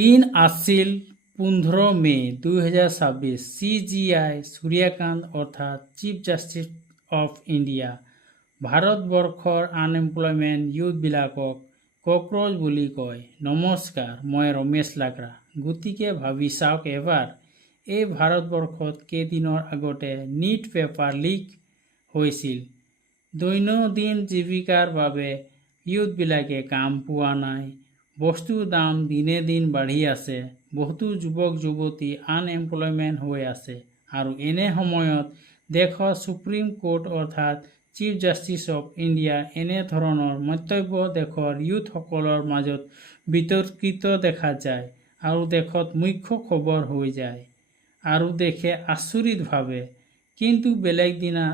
দিন আছিল 15 মে 2026। CGI সূৰ্যকান্ত অৰ্থাৎ চিফ জাষ্টিস অফ ইণ্ডিয়া ভাৰতবৰ্ষৰ আনএমপ্লয়মেণ্ট ইউথবিলাকক কক্ৰচ বুলি কয়। নমস্কাৰ, মই ৰমেশ লাকৰা। গতিকে ভাবি চাওক এবাৰ, এই ভাৰতবৰ্ষত কেইদিনৰ আগতে নিট পেপাৰ লিক হৈছিল। দৈনন্দিন জীৱিকাৰ বাবে ইউথবিলাকে কাম পোৱা নাই। বস্তুৰ দাম দিনে দিন বাঢ়ি আছে। বহুতো যুৱক যুৱতী আনএমপ্লয়মেণ্ট হৈ আছে। আৰু এনে সময়ত দেশৰ সুপ্ৰিম কোৰ্ট অৰ্থাৎ চিফ জাষ্টিছ অফ ইণ্ডিয়া এনে ধৰণৰ মন্তব্য দেশৰ ইউথসকলৰ মাজত বিতৰ্কিত দেখা যায় আৰু দেশত মুখ্য খবৰ হৈ যায় আৰু দেশে আচৰিত ভাবে। কিন্তু বেলেগ দিনা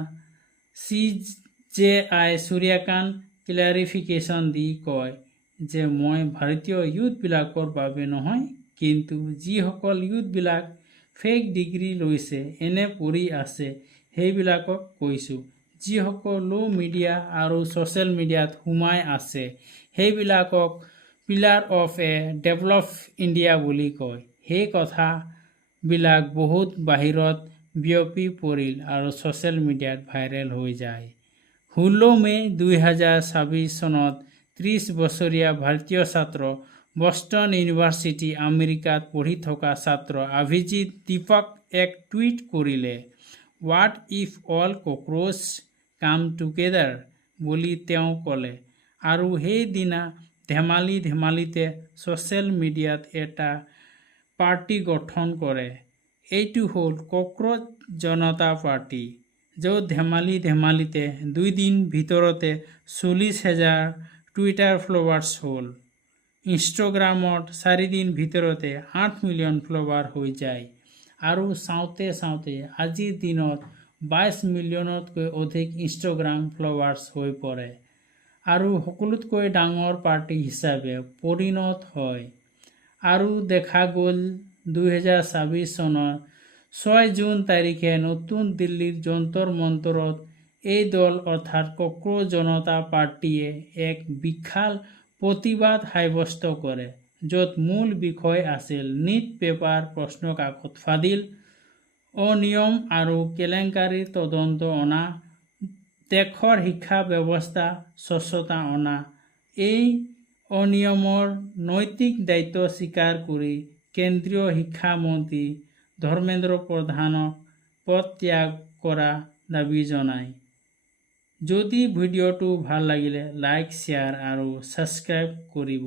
CJI সূৰ্যকান্ত ক্লাৰিফিকেশ্যন দি কয় যে মই ভাৰতীয় ইউথবিলাকৰ বাবে নহয়, কিন্তু যিসকল ইউথবিলাক ফেক ডিগ্ৰী লৈছে, এনে পঢ়ি আছে, সেইবিলাকক কৈছোঁ। যিসকল ল' মিডিয়া আৰু ছ'চিয়েল মিডিয়াত সোমাই আছে, সেইবিলাকক pillar of A develop India বুলি কয়। সেই কথাবিলাক বহুত বাহিৰত বিয়পি পৰিল আৰু ছ'চিয়েল মিডিয়াত ভাইৰেল হৈ যায়। 16 মে 2026 চনত 30 বছৰীয়া ভাৰতীয় ছাত্ৰ, বষ্টন ইউনিভাৰ্চিটি আমেৰিকাত পঢ়ি থকা ছাত্ৰ অভিজিত দীপক এক টুইট কৰিলে, "হোৱাট ইফ অল কক্ৰচ কাম টুগেডাৰ" বুলি তেওঁ ক'লে। আৰু সেইদিনা ধেমালিতে ছ'চিয়েল মিডিয়াত এটা পাৰ্টি গঠন কৰে। এইটো হ'ল কক্ৰচ জনতা পাৰ্টি, য'ত ধেমালিতে 2 দিন ভিতৰতে 40,000 টুইটাৰ ফলোৱাৰ্ছ হ'ল। ইনষ্টাগ্ৰামত 4 দিন ভিতৰতে 8 মিলিয়ন ফলোৱাৰ হৈ যায়। আৰু চাওঁতে আজিৰ দিনত 22 মিলিয়নতকৈ অধিক ইনষ্টাগ্ৰাম ফলোৱাৰ্ছ হৈ পৰে আৰু সকলোতকৈ ডাঙৰ পাৰ্টি হিচাপে পৰিণত হয়। আৰু দেখা গ'ল 2026 চনৰ 6 জুন তাৰিখে নতুন দিল্লীৰ যন্তৰ মন্তৰত এই দল অৰ্থাৎ কক্ৰচ জনতা পাৰ্টিয়ে এক বিশাল প্ৰতিবাদ সাব্যস্ত কৰে, য'ত মূল বিষয় আছিল নিট পেপাৰ প্ৰশ্নকাকত ফাদিল, অনিয়ম আৰু কেলেংকাৰীৰ তদন্ত অনা, দেশৰ শিক্ষা ব্যৱস্থা স্বচ্ছতা অনা। এই অনিয়মৰ নৈতিক দায়িত্ব স্বীকাৰ কৰি কেন্দ্ৰীয় শিক্ষামন্ত্ৰী ধৰ্মেন্দ্ৰ প্ৰধানক পদত্যাগ কৰা দাবী জনায়। যদি ভিডিঅ'টো ভাল লাগিলে লাইক, শ্বেয়াৰ আৰু ছাবস্ক্ৰাইব কৰিব।